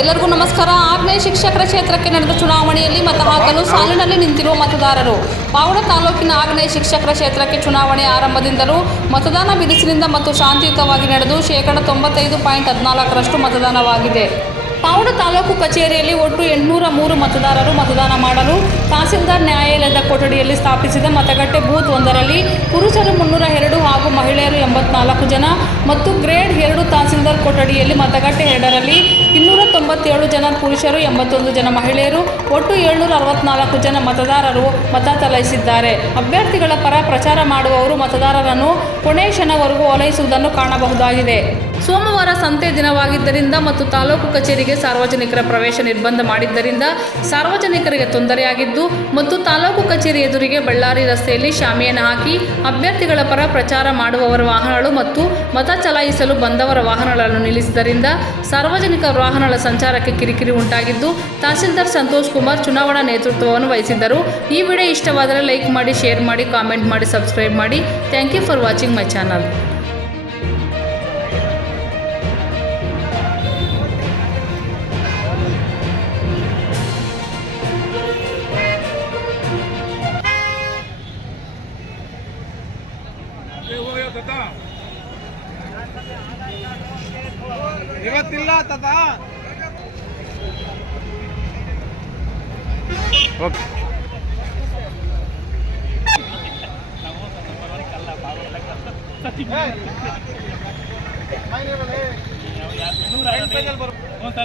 ಎಲ್ಲರಿಗೂ ನಮಸ್ಕಾರ. ಆಗ್ನೇಯ ಶಿಕ್ಷಕರ ಕ್ಷೇತ್ರಕ್ಕೆ ನಡೆದ ಚುನಾವಣೆಯಲ್ಲಿ ಮತ ಹಾಕಲು ಸಾಲಿನಲ್ಲಿ ನಿಂತಿರುವ ಮತದಾರರು. ಪಾವಗಡ ತಾಲೂಕಿನ ಆಗ್ನೇಯ ಶಿಕ್ಷಕರ ಕ್ಷೇತ್ರಕ್ಕೆ ಚುನಾವಣೆ ಆರಂಭದಿಂದಲೂ ಮತದಾನ ಬಿರುಸಿನಿಂದ ಮತ್ತು ಶಾಂತಿಯುತವಾಗಿ ನಡೆದು 95.14% ಮತದಾನವಾಗಿದೆ. ಪಾವಗಡ ತಾಲೂಕು ಕಚೇರಿಯಲ್ಲಿ ಒಟ್ಟು 803 ಮತದಾರರು ಮತದಾನ ಮಾಡಲು ತಹಸೀಲ್ದಾರ್ ನ್ಯಾಯಾಲಯದ ಕೊಠಡಿಯಲ್ಲಿ ಸ್ಥಾಪಿಸಿದ ಮತಗಟ್ಟೆ ಬೂತ್ 1ರಲ್ಲಿ ಪುರುಷರು 302 ಹಾಗೂ ಮಹಿಳೆಯರು 84 ಜನ ಮತ್ತು ಗ್ರೇಡ್ 2 ತಹಸೀಲ್ದಾರ್ ಕೊಠಡಿಯಲ್ಲಿ ಮತಗಟ್ಟೆ 2ರಲ್ಲಿ 297 ಜನ ಪುರುಷರು 81 ಜನ ಮಹಿಳೆಯರು ಒಟ್ಟು 764 ಜನ ಮತದಾರರು ಮತ ಚಲಾಯಿಸಿದ್ದಾರೆ. ಅಭ್ಯರ್ಥಿಗಳ ಪರ ಪ್ರಚಾರ ಮಾಡುವವರು ಮತದಾರರನ್ನು ಕೊನೆಯ ಕ್ಷಣವರೆಗೂ ಓಲೈಸುವುದನ್ನು ಕಾಣಬಹುದಾಗಿದೆ. ಸೋಮವಾರ ಸಂತೆ ದಿನವಾಗಿದ್ದರಿಂದ ಮತ್ತು ತಾಲೂಕು ಕಚೇರಿಗೆ ಸಾರ್ವಜನಿಕರ ಪ್ರವೇಶ ನಿರ್ಬಂಧ ಮಾಡಿದ್ದರಿಂದ ಸಾರ್ವಜನಿಕರಿಗೆ ತೊಂದರೆಯಾಗಿದ್ದು ಮತ್ತು ತಾಲೂಕು ಕಚೇರಿ ಎದುರಿಗೆ ಬಳ್ಳಾರಿ ರಸ್ತೆಯಲ್ಲಿ ಶಾಮಿಯಾನ ಹಾಕಿ ಅಭ್ಯರ್ಥಿಗಳ ಪರ ಪ್ರಚಾರ ಮಾಡುವವರ ವಾಹನಗಳು ಮತ್ತು ಮತ ಚಲಾಯಿಸಲು ಬಂದವರ ವಾಹನಗಳನ್ನು ನಿಲ್ಲಿಸಿದ್ದರಿಂದ ಸಾರ್ವಜನಿಕ ವಾಹನಗಳ ಸಂಚಾರಕ್ಕೆ ಕಿರಿಕಿರಿ ಉಂಟಾಗಿದ್ದು ತಹಸೀಲ್ದಾರ್ ಸಂತೋಷ್ ಕುಮಾರ್ ಚುನಾವಣಾ ನೇತೃತ್ವವನ್ನು ವಹಿಸಿದ್ದರು. ಈ ವಿಡಿಯೋ ಇಷ್ಟವಾದರೆ ಲೈಕ್ ಮಾಡಿ, ಶೇರ್ ಮಾಡಿ, ಕಾಮೆಂಟ್ ಮಾಡಿ, ಸಬ್ಸ್ಕ್ರೈಬ್ ಮಾಡಿ. Thank you for watching my channel. ಇವತ್ತಿಲ್ಲ ತಾತ. ಓಕೆ.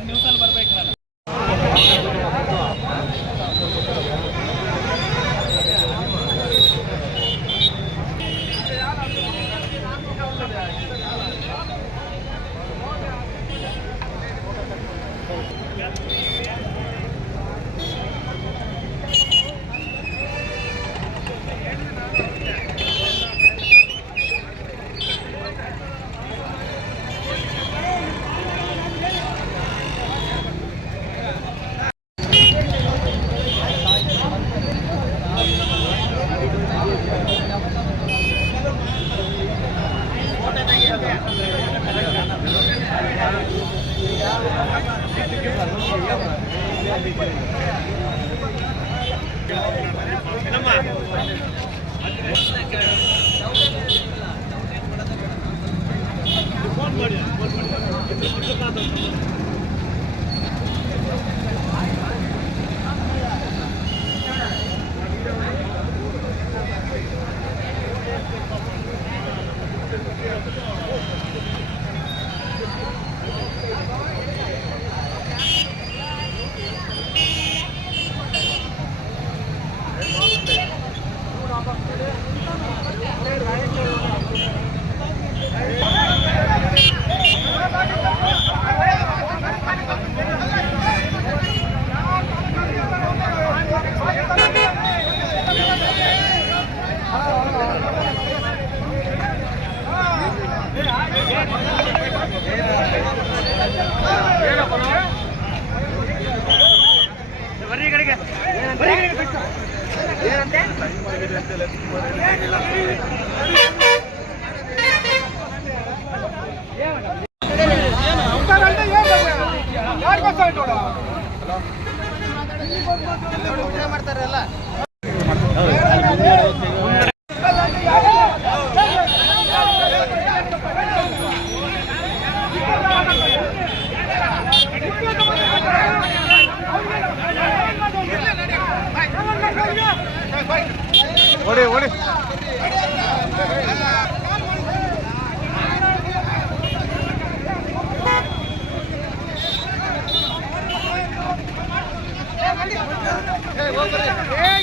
ನ್ಯೂಸಲ್ಲಿ ಬರ್ಬೇಕು ನಾನು. ಮಾಡ್ತಾರಲ್ಲ ಓಡಿ ಓಡಿ. Hey!